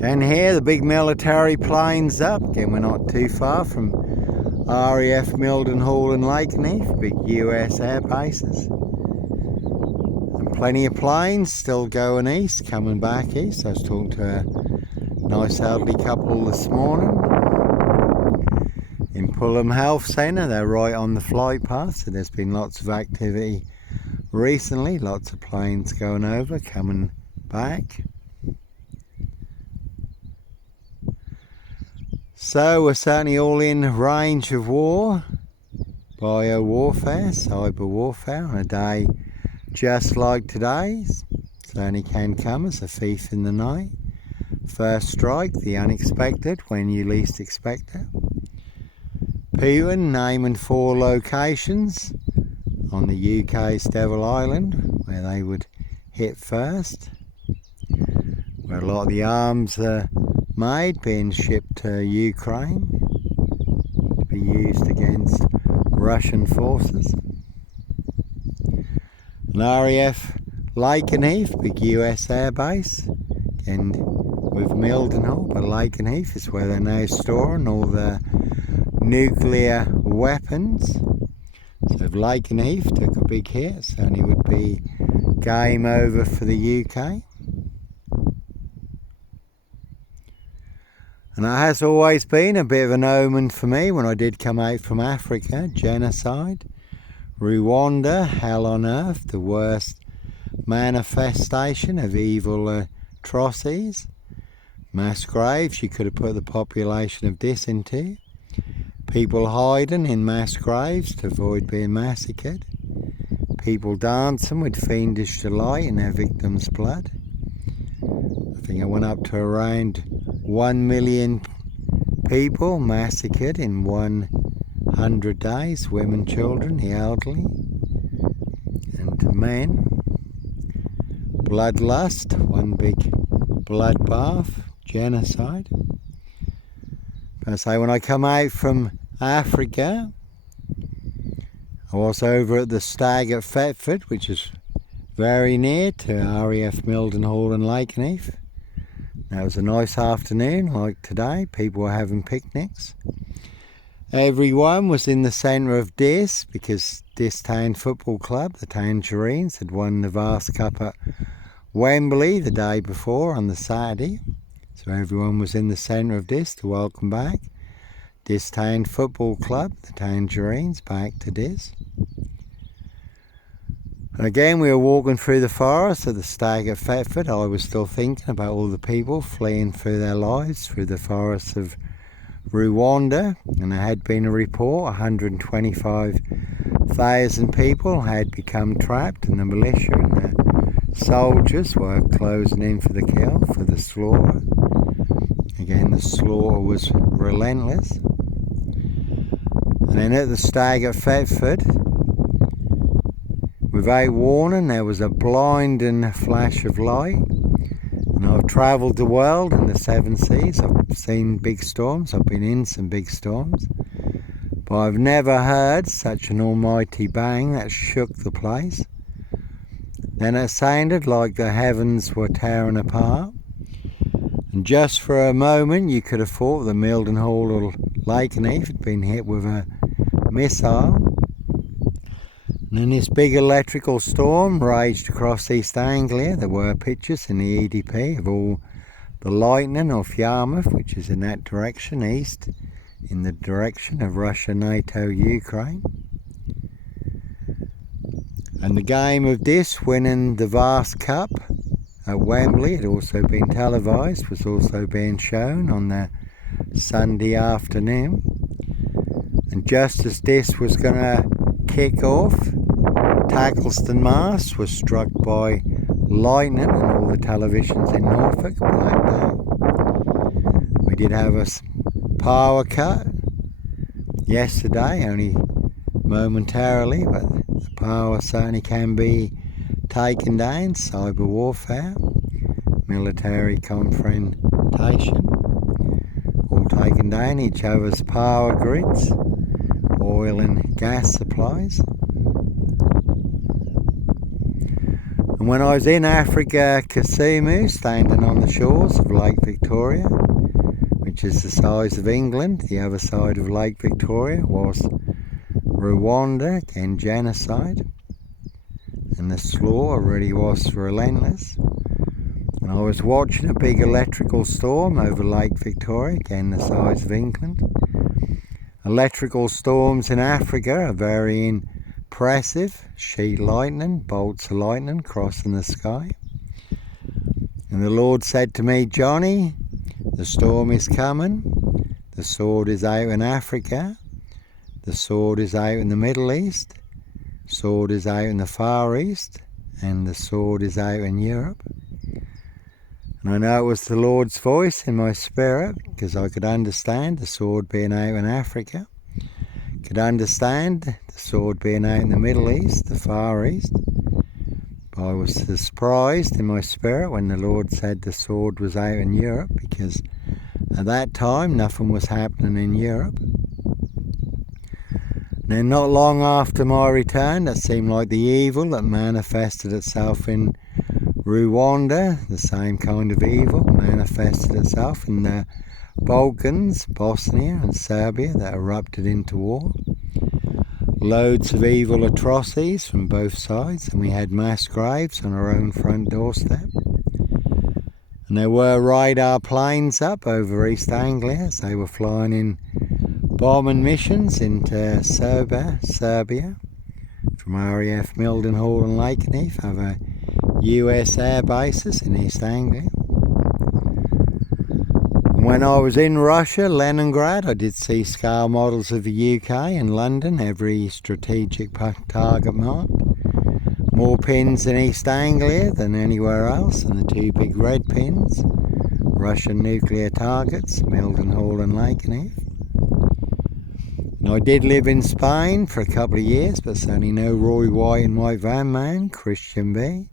Can hear the big military planes up. Again, we're not too far from RAF Mildenhall and Lakenheath, big US air bases. And plenty of planes still going east, coming back east. I was talking to a nice elderly couple this morning in Fulham Health Centre. They're right on the flight path, so there's been lots of activity recently, lots of planes going over, coming back. So we're certainly all in range of war, bio-warfare, cyber warfare on a day just like today's. Certainly can come as a thief in the night. First strike, the unexpected, when you least expect it. Putin naming 4 locations on the UK's Devil Island where they would hit first, where a lot of the arms are made, being shipped to Ukraine to be used against Russian forces. An RAF Lakenheath, big US air base, and with Mildenhall, but Lakenheath is where they're now storing all the nuclear weapons. So if Lakenheath took a big hit, it certainly would be game over for the UK. And it has always been a bit of an omen for me when I did come out from Africa. Genocide, Rwanda, hell on earth, the worst manifestation of evil atrocities. Mass graves you could have put the population of this into. People hiding in mass graves to avoid being massacred. People dancing with fiendish delight in their victims' blood. I think I went up to around 1 million people massacred in 100 days. Women, children, the elderly, and men. Bloodlust, one big bloodbath, genocide. I say, when I come out from Africa, I was over at the Stag at Thetford, which is very near to RAF Mildenhall and Lakenheath. That was a nice afternoon like today. People were having picnics. Everyone was in the centre of Dis because Dis Town Football Club, the Tangerines, had won the Vast Cup at Wembley the day before on the Saturday. So everyone was in the centre of Dis to welcome back Dis Town Football Club, the Tangerines, back to Dis. And again, we were walking through the forest at the Stag at Thetford. I was still thinking about all the people fleeing for their lives through the forests of Rwanda. And there had been a report, 125,000 people had become trapped, and the militia and the soldiers were closing in for the kill, for the slaughter. Again, the slaughter was relentless. And then at the Stag at Thetford, without warning, there was a blinding flash of light. And I've travelled the world in the 7 seas. I've seen big storms. I've been in some big storms. But I've never heard such an almighty bang that shook the place. Then it sounded like the heavens were tearing apart. And just for a moment, you could have thought the Mildenhall or Lakenheath had been hit with a missile. And then this big electrical storm raged across East Anglia. There were pictures in the EDP of all the lightning off Yarmouth, which is in that direction, east, in the direction of Russia, NATO, Ukraine. And the game of Dis winning the Vast Cup at Wembley had also been televised, was also being shown on the Sunday afternoon. And just as Dis was going to kick off, Tackleston Mast was struck by lightning and all the televisions in Norfolk blacked out. We did have a power cut yesterday, only momentarily, but the power certainly can be taken down. Cyber warfare, military confrontation, all taken down, each other's power grids, oil and gas supplies. And when I was in Africa, Kisumu, standing on the shores of Lake Victoria, which is the size of England, the other side of Lake Victoria was Rwanda and genocide, and the slaughter really was relentless. And I was watching a big electrical storm over Lake Victoria, again the size of England. Electrical storms in Africa are very impressive. Sheet lightning, bolts of lightning crossing the sky. And the Lord said to me, Johnny, the storm is coming. The sword is out in Africa. The sword is out in the Middle East. Sword is out in the Far East. And the sword is out in Europe. And I know it was the Lord's voice in my spirit, because I could understand the sword being out in Africa. Could understand the sword being out in the Middle East, the Far East. But I was surprised in my spirit when the Lord said the sword was out in Europe, because at that time nothing was happening in Europe. And then not long after my return, it seemed like the evil that manifested itself in Rwanda, the same kind of evil manifested itself in the Balkans, Bosnia and Serbia, that erupted into war. Loads of evil atrocities from both sides, and we had mass graves on our own front doorstep. And there were radar planes up over East Anglia as they were flying in bombing missions into Serbia from RAF Mildenhall and Lakenheath over US air bases in East Anglia. When I was in Russia, Leningrad, I did see scale models of the UK and London, every strategic target marked. More pins in East Anglia than anywhere else, and the two big red pins, Russian nuclear targets, Mildenhall and Lakenheath. And I did live in Spain for a couple of years, but certainly no Roy White and White Van Man, Christian B,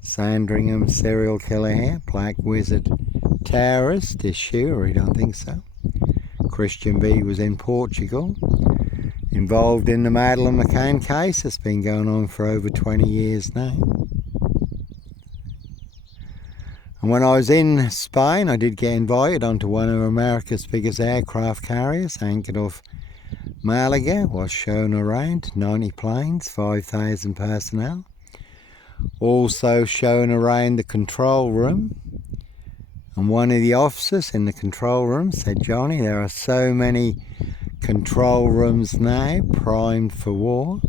Sandringham serial killer here, Black Wizard terrorist issue, or I don't think so. Christian B was in Portugal, involved in the Madeleine McCann case that's been going on for over 20 years now. And when I was in Spain, I did get invited onto one of America's biggest aircraft carriers, anchored off Malaga, was shown around, 90 planes, 5,000 personnel. Also shown around the control room, and one of the officers in the control room said, Johnny, there are so many control rooms now primed for war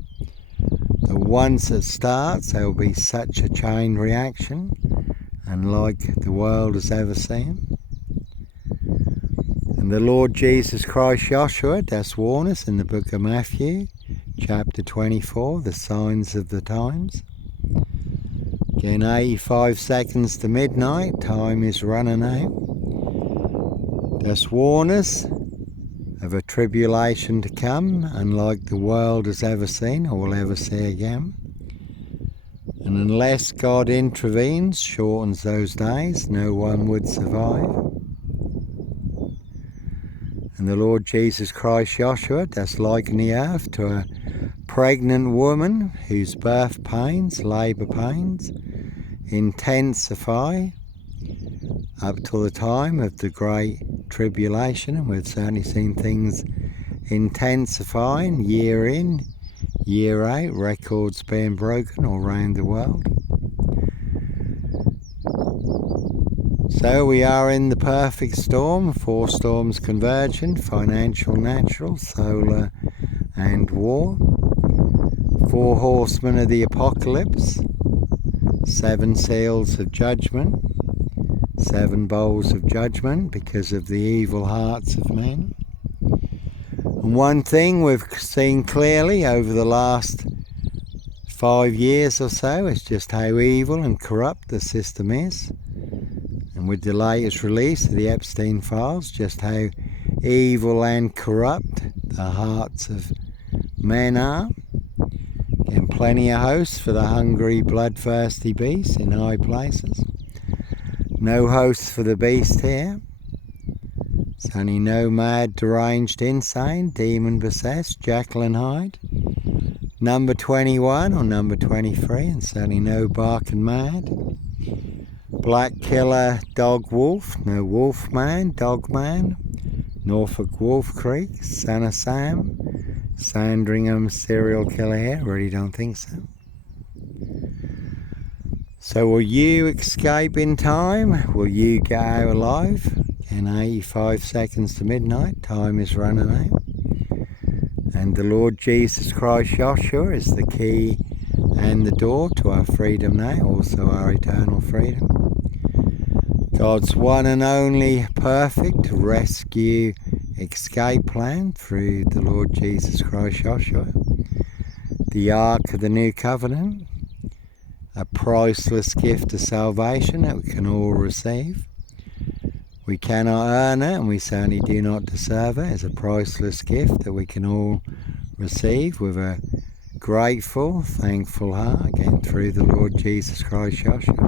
that once it starts there will be such a chain reaction unlike the world has ever seen. And the Lord Jesus Christ Joshua does warn us in the book of Matthew chapter 24, the signs of the times. Again, 85 seconds to midnight, time is running out. Does warn us of a tribulation to come, unlike the world has ever seen or will ever see again. And unless God intervenes, shortens those days, no one would survive. And the Lord Jesus Christ Joshua does liken the earth to a pregnant woman whose birth pains, labour pains, intensify up till the time of the Great Tribulation, and we've certainly seen things intensifying year in, year out, records being broken all around the world. So we are in the perfect storm, 4 storms converging, financial, natural, solar and war. 4 horsemen of the apocalypse, 7 seals of judgment, 7 bowls of judgment because of the evil hearts of men. And one thing we've seen clearly over the last 5 years or so is just how evil and corrupt the system is. And with the latest release of the Epstein files, just how evil and corrupt the hearts of men are. And plenty of hosts for the hungry, bloodthirsty beast in high places. No hosts for the beast here. It's only no mad, deranged, insane, demon-possessed Jekyll and Hyde. number 21 or number 23, and certainly no barking mad. Black killer dog wolf, no wolf man, dog man. Norfolk Wolf Creek, Son of Sam. Sandringham serial killer here, really don't think so. So will you escape in time? Will you get out alive? In 85 seconds to midnight, time is running out. And the Lord Jesus Christ Joshua is the key and the door to our freedom now, also our eternal freedom. God's one and only perfect rescue escape plan through the Lord Jesus Christ Joshua. The Ark of the New Covenant, a priceless gift of salvation that we can all receive. We cannot earn it, and we certainly do not deserve it. It's a priceless gift that we can all receive with a grateful, thankful heart, again through the Lord Jesus Christ Joshua.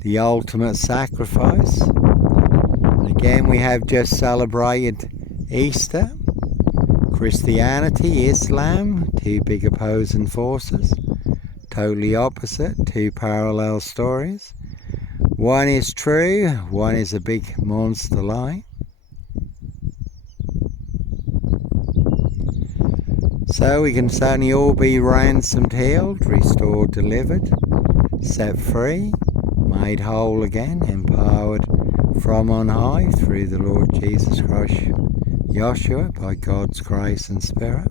The ultimate sacrifice. And again, we have just celebrated Easter. Christianity, Islam, two big opposing forces. Totally opposite, two parallel stories. One is true, one is a big monster lie. So we can certainly all be ransomed, healed, restored, delivered, set free, made whole again, empowered from on high through the Lord Jesus Christ Joshua by God's grace and Spirit.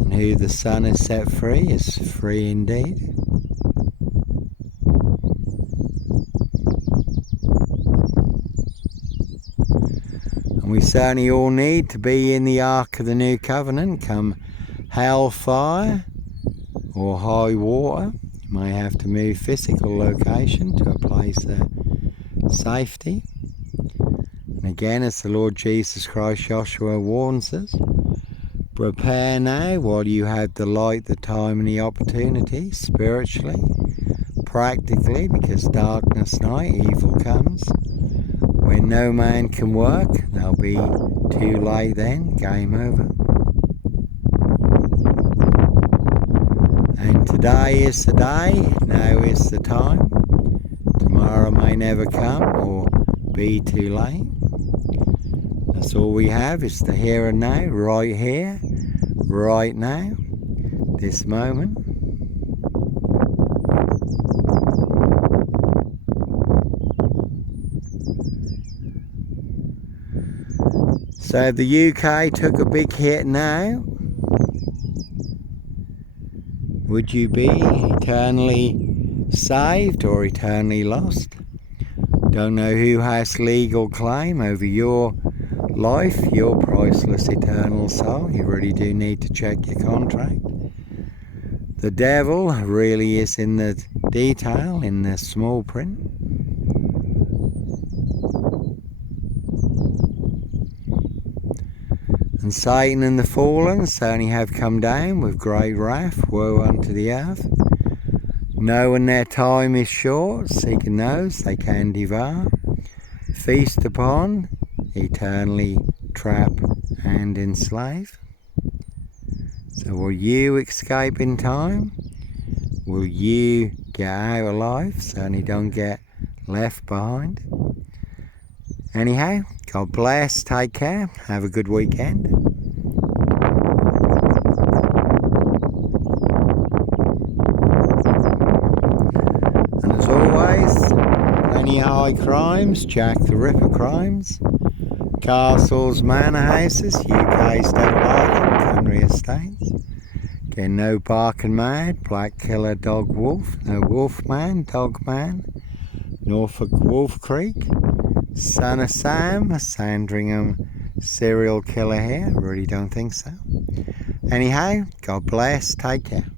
And who the Son has set free is free indeed. We certainly all need to be in the Ark of the New Covenant, come hellfire or high water. You may have to move physical location to a place of safety. And again, as the Lord Jesus Christ Joshua warns us, prepare now while you have the light, the time and the opportunity, spiritually, practically, because darkness night, evil comes. When no man can work, they'll be too late then, game over. And today is the day, now is the time. Tomorrow may never come or be too late. That's all we have is the here and now, right here, right now, this moment. So the UK took a big hit now. Would you be eternally saved or eternally lost? Don't know who has legal claim over your life, your priceless eternal soul. You really do need to check your contract. The devil really is in the detail, in the small print. And Satan and the fallen certainly have come down with great wrath, woe unto the earth. Knowing their time is short, seeking those they can devour, feast upon, eternally trap and enslave. So will you escape in time? Will you get out alive? Certainly don't get left behind. Anyhow, God bless, take care, have a good weekend. And as always, plenty of high crimes, Jack the Ripper crimes, castles, manor houses, UK State Island, country estates. Again, no barking mad, black killer dog wolf, no wolf man, dog man, Norfolk Wolf Creek, Son of Sam, Sandringham serial killer here, really don't think so. Anyhow, God bless, take care.